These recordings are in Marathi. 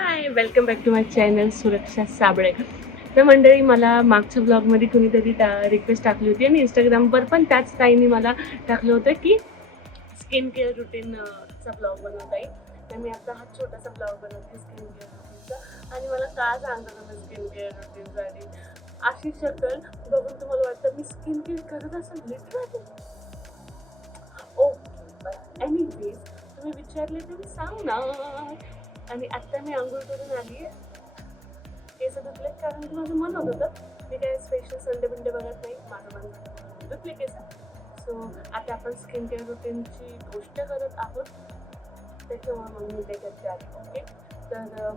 Hi welcome back to my channel Suraksha Sable तर मंडळी मला मागच्या ब्लॉगमध्ये कुणीतरी रिक्वेस्ट टाकली होती आणि इंस्टाग्रामवर पण त्याच ताईने मला टाकलं होतं की स्किन केअर रुटीनचा ब्लॉग बनवता येईल तर मी आता हा छोटासा ब्लॉग बनवते स्किन केअर रुटीनचा आणि मला का सांगत तुम्ही स्किन केअर रुटीनचा आणि अशी शकल बघून तुम्हाला वाटतं मी स्किन केअर करत असेल? लिटरली ओके एनिवेज तुम्ही विचारले तर मी सांगणार. आणि आत्ता मी आंघोळ करून आली आहे. केस धुतले कारण की माझं मन होत होतं. मी काय स्पेशल संडे बिंडे बघत नाही. माझं मन झालं धुतले केस सो आता आपण स्किन केअर रुटीनची गोष्ट करत आहोत. त्याच्यामुळे मग मी ते करते आली ओके तर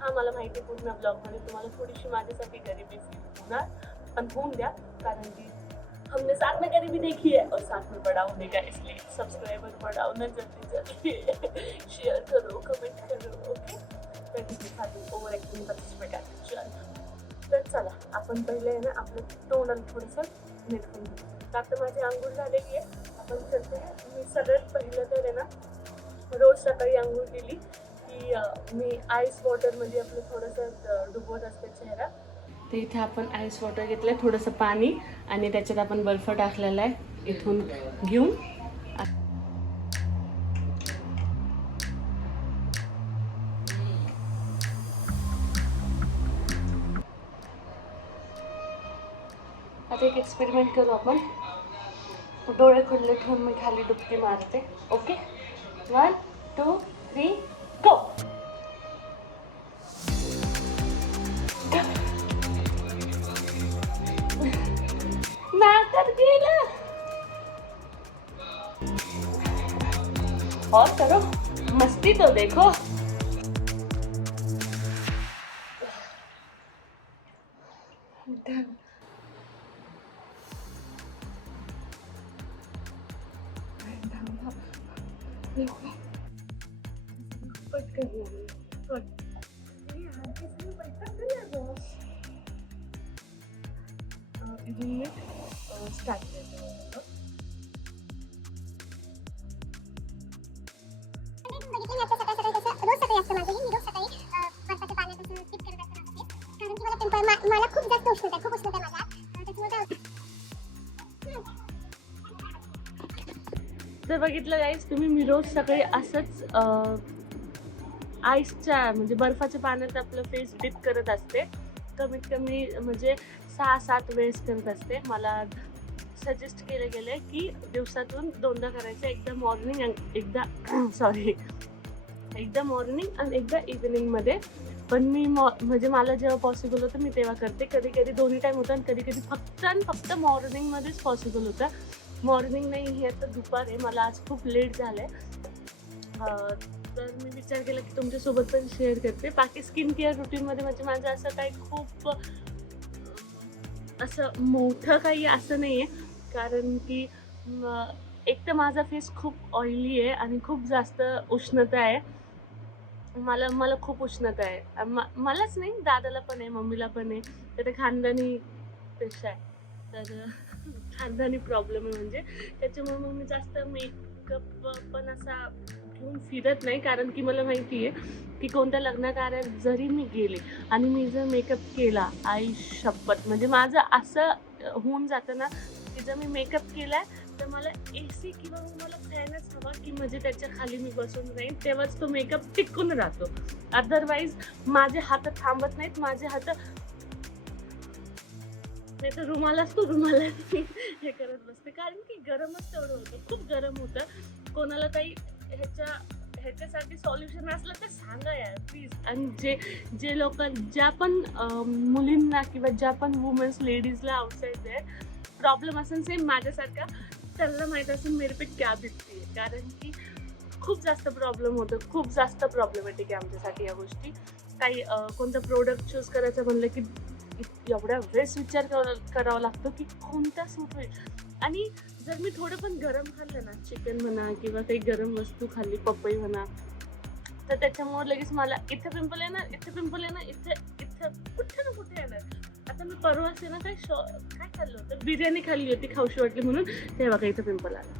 हा मला माहिती आहे पूर्ण ब्लॉगमध्ये तुम्हाला थोडीशी माझ्यासाठी गरिबी होणार. पण होऊन द्या कारण की हमने साथ में गरीबी देखी है और साथ में बड़ा होने का इसलिए सब्सक्राइबर बढ़ाओ ना जल्दी जल्दी शेयर करो कमेंट करो ओके तर ठीक आहे खाली ओव्हर ॲक्टिंग पच्चीस तर चला आपण पहिले आहे ना आपलं तोंडाला थोडंसं नीट करून घेऊ तर आता माझी आंघोळ झालेली आहे आपण करते मी सगळ्यात पहिलं तर आहे ना रोज सकाळी आंघोळ केली की मी आईस वॉटरमध्ये आपलं थोडंसं डुबवत असते चेहरा तर इथे आपण आईस वॉटर घेतलं थोडंसं पाणी आणि त्याच्यात आपण बर्फ टाकलेला आहे. इथून घेऊन आता एक एक्सपेरिमेंट करू आपण. डोळे खुले ठेवून मी खाली डुबकी मारते. Okay one two three go नाकात गेलं. और करो मस्ती तो देखो. पटकन लागलं. पट. स्टार्ट बघितलं मी मला खूप जास्त उष्णता खूप उष्णता माझ्या तर बघितलं तुम्ही मी रोज सकाळी असंच आईसच्या म्हणजे बर्फाच्या पाण्यात आपलं फेस डिप करत असते कमीत कमी म्हणजे सहा सात वेळेस करत असते मला सजेस्ट केलं गेलं आहे की दिवसातून दोनदा करायचं एकदा मॉर्निंग आणि एकदा सॉरी एकदा मॉर्निंग आणि एकदा इव्हिनिंगमध्ये पण मी मॉ म्हणजे मला जेव्हा पॉसिबल होतं मी तेव्हा करते. कधी कधी दोन्ही टाईम होतं आणि कधी कधी फक्त आणि फक्त मॉर्निंगमध्येच पॉसिबल होतं. मॉर्निंग नाही हे आता दुपार आहे. मला आज खूप लेट झालं आहे तर मी विचार केला की तुमच्यासोबत पण शेअर करते. बाकी स्किन केअर रुटीनमध्ये म्हणजे माझं असं काही खूप असं मोठं काही असं नाही आहे कारण की एक तर माझा फेस खूप ऑइली आहे आणि खूप जास्त उष्णता आहे. मला मला खूप उष्णता आहे. म- मलाच नाही दादाला पण आहे मम्मीला पण आहे. तर ते खानदानी पेक्षा आहे. तर अं, खानदानी प्रॉब्लेम आहे म्हणजे. त्याच्यामुळे मग मी जास्त मेकअप पण असा घेऊन फिरत नाही. कारण की मला माहिती आहे की कोणत्या लग्नकार्यात जरी मी गेले आणि मी जर मेकअप केला आई शपथ. म्हणजे माझं असं होऊन जातं ना की जर मी मेकअप केला तर मला ए सी किंवा मला फॅनच हवा की म्हणजे त्याच्याखाली मी बसून राहीन. तेव्हाच तो मेकअप टिकून राहतो. अदरवाईज माझे हात थांबत नाहीत. माझे हात नाही तर रुमालाच तो रुमाला हे करत बसते. कारण की गरमच तेवढं होतं. खूप गरम होतं. कोणाला काही ह्याच्या ह्याच्यासाठी सॉल्युशन असलं तर सांगा यार प्लीज आणि जे जे लोक ज्या पण मुलींना किंवा ज्या पण वुमेन्स लेडीजला आउटसाईड आहे प्रॉब्लेम असेल सेम माझ्यासारखा त्यांना माहीत असेल मेरे क्या दिसते कारण की खूप जास्त प्रॉब्लेम होतं. खूप जास्त प्रॉब्लेमॅटिक आहे आमच्यासाठी या गोष्टी. काही कोणतं प्रोडक्ट चूज करायचं म्हणलं की एवढ्या वेळेस विचार करावा करावा लागतो की कोणता सूट होईल आणि जर मी थोडं पण गरम खाल्लं ना चिकन म्हणा किंवा काही गरम वस्तू खाल्ली पपई म्हणा तर त्याच्यामुळे लगेच मला इथे पिंपल येणार इथे पिंपल येणार इथे इथं कुठे ना कुठे येणार. आता मी परवाच ना काय शॉ काय खाल्लं होतं? बिर्याणी खाल्ली होती खाऊशी वाटली म्हणून. तेव्हा काही इथं पिंपल आला.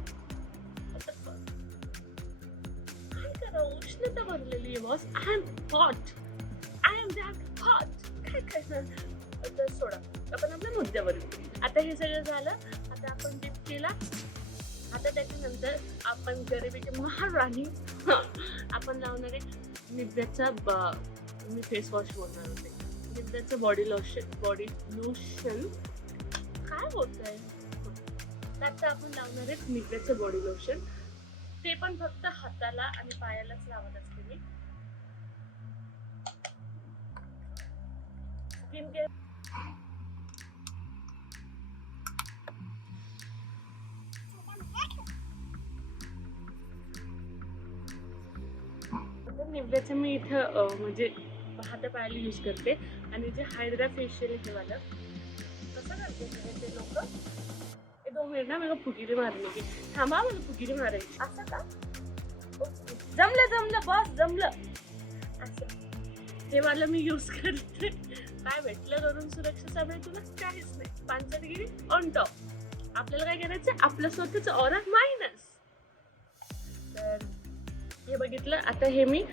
काय उष्णता भरलेली आहे boss I am hot am that hot काय करणार तर सोडा. आपण आपल्या मुद्द्यावर आता हे सगळं झालं आता आपण डिप केला आता त्याच्यानंतर आपण गरिबीची महाराणी आपण लावणार आहे निव्याचा ब- मी फेस वॉश बोलणार होते. निव्याचं बॉडी लोशन बॉडी लोशन काय होत आहे आता आपण लावणार आहेत निव्याचं बॉडी लोशन ते पण फक्त हाताला आणि पायालाच लावत असते मी. स्किन केअर निवड्याचं मी इथं म्हणजे हाता पायाला यूज करते. आणि जे हायड्रा फेशियल हे वाला कसं करते ते लोक? हे दोन मिनिट ना मला फुगिरी मारली की. थांबा मला फुगिरी मारायची. असं का. जमलं जमलं बस जमलं. असं. हे वाला मी यूज करते. काय भेटलं करून सुरक्षा साबळे काहीच नाही. पांचरगिरी ऑन टॉप आपल्याला काय करायचं आपलं स्वतःच ऑर मायनस तर हे बघितलं. आता हे मी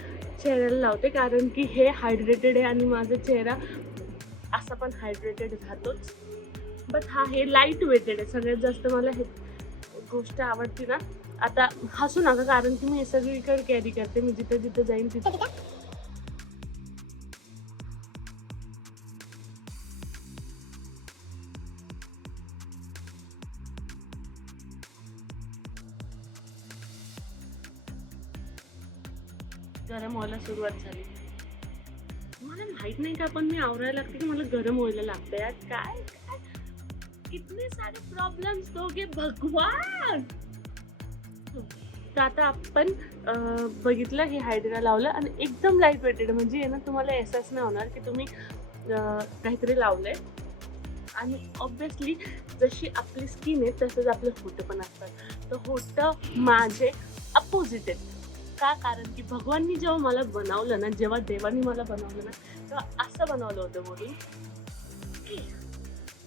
चेहऱ्याला लावते कारण की हे हायड्रेटेड आहे आणि माझा चेहरा असा पण हायड्रेटेड राहतोच. बट हा हे लाइट वेटेड आहे. सगळ्यात जास्त मला हे गोष्ट आवडते ना. आता हसू नका कारण की मी हे सगळीकडे कॅरी करते. मी जिथं जिथं जाईन तिथं. गरम व्हायला सुरुवात झाली. मला माहीत नाही का पण मी आवरायला लागते की मला गरम व्हायला लागतं. यार काय काय? कितने सारे प्रॉब्लेम्स दोगे भगवान! तर आता आपण बघितलं हे हायड्रा लावलं आणि एकदम लाइट वेटेड म्हणजे आहे ना तुम्हाला एहसास नाही होणार की तुम्ही काहीतरी काहीतरी लावलंय. आणि ऑब्विसली जशी आपली स्किन आहे तसंच आपलं होतं पण असतात. तर होटं माझे अपोजिट आहेत. का? कारण की भगवाननी जेव्हा मला बनवलं ना जेव्हा देवानी मला बनवलं ना तेव्हा असं बनवलं होतं बोलून की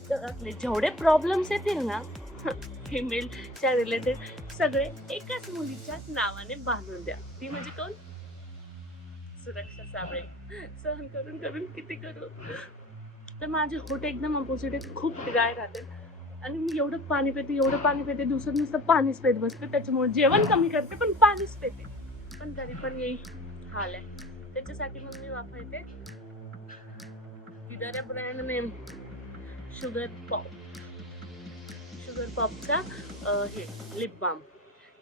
जगातले जेवढे प्रॉब्लेम्स येतील ना फिमेलच्या रिलेटेड सगळे एकाच मुलीच्या नावाने बांधून द्या. ती म्हणजे कोण? सुरक्षा साबळे. सहन करून करून किती करू? तर माझे होट एकदम अपोजिट आहेत खूप ड्राय राहतात. आणि मी एवढं पाणी पिते एवढं पाणी पिते दिवसात नुसतं पाणीच पेत बसते. त्याच्यामुळे जेवण कमी करते पण पाणीच पिते. पण तरी पण येई हाल आहे. त्याच्यासाठी मग मी वापरते किदाऱ्या brand name sugar pop sugar पॉपचा हे लिप बाम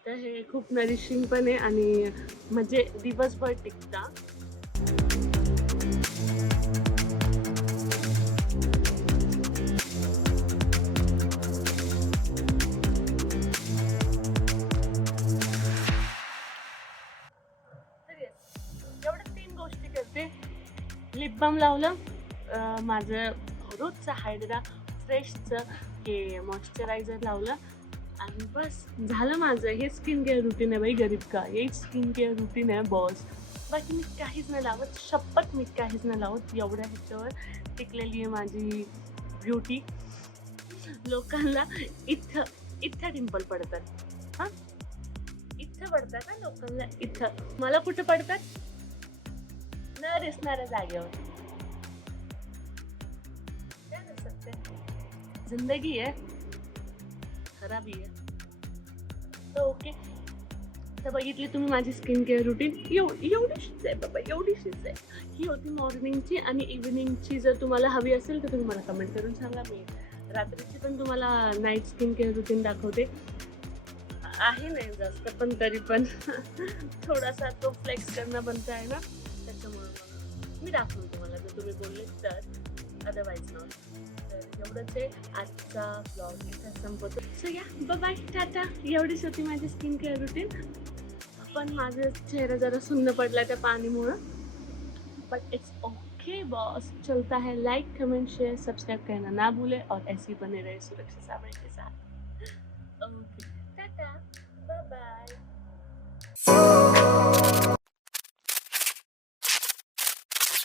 तर हे खूप नरिशिंग पण आहे आणि म्हणजे दिवसभर टिकता. लिप बाम लावलं. माझं रोजचं हायड्रा फ्रेशचं हे मॉइश्चरायझर लावलं. आणि बस झालं माझं. हे स्किन केअर रुटीन आहे बाई गरीब का हेच स्किन केअर रुटीन आहे बॉस बाकी मी काहीच नाही लावत. शपथ मी काहीच नाही लावत. एवढ्या ह्याच्यावर टिकलेली आहे माझी ब्युटी लोकांना इथं इथं डिंपल पडतात. हां? इथं पडतात ना लोकांना? इथं. मला कुठं पडतात? न दिसणाऱ्या जागेवर क्या कर सकते हैं? जिंदगी है खराबी है तर ओके तर बघितली तुम्ही माझी स्किन केअर रुटीन एव एवढीशीच आहे बाबा एवढीशीच आहे ही होती मॉर्निंगची आणि इव्हिनिंगची जर तुम्हाला हवी असेल तर तुम्ही मला कमेंट करून सांगा मी रात्रीची पण तुम्हाला नाईट स्किन केअर रुटीन दाखवते आहे नाही जास्त पण तरी पण थोडासा तो फ्लेक्स करणं बनता आहे ना त्याच्यामुळं मी दाखवून तुम्हाला. जर तुम्ही बोलले तर. अदरवाईज नॉट तर एवढंच आहे. आजचा ब्लॉग इथं संपवतो. सो या बाय टाटा. एवढीच होती माझी स्किन केअर रुटीन पण माझा चेहरा जरा सुन्न पडला त्या पाणीमुळं. बट इट्स ओके बॉस चलता है. लाइक कमेंट शेयर सब्सक्राइब करना ना भूले. और ऐसे ही बने रहे सुरक्षा साबळे के साथ. ओके टाटा. Bye bye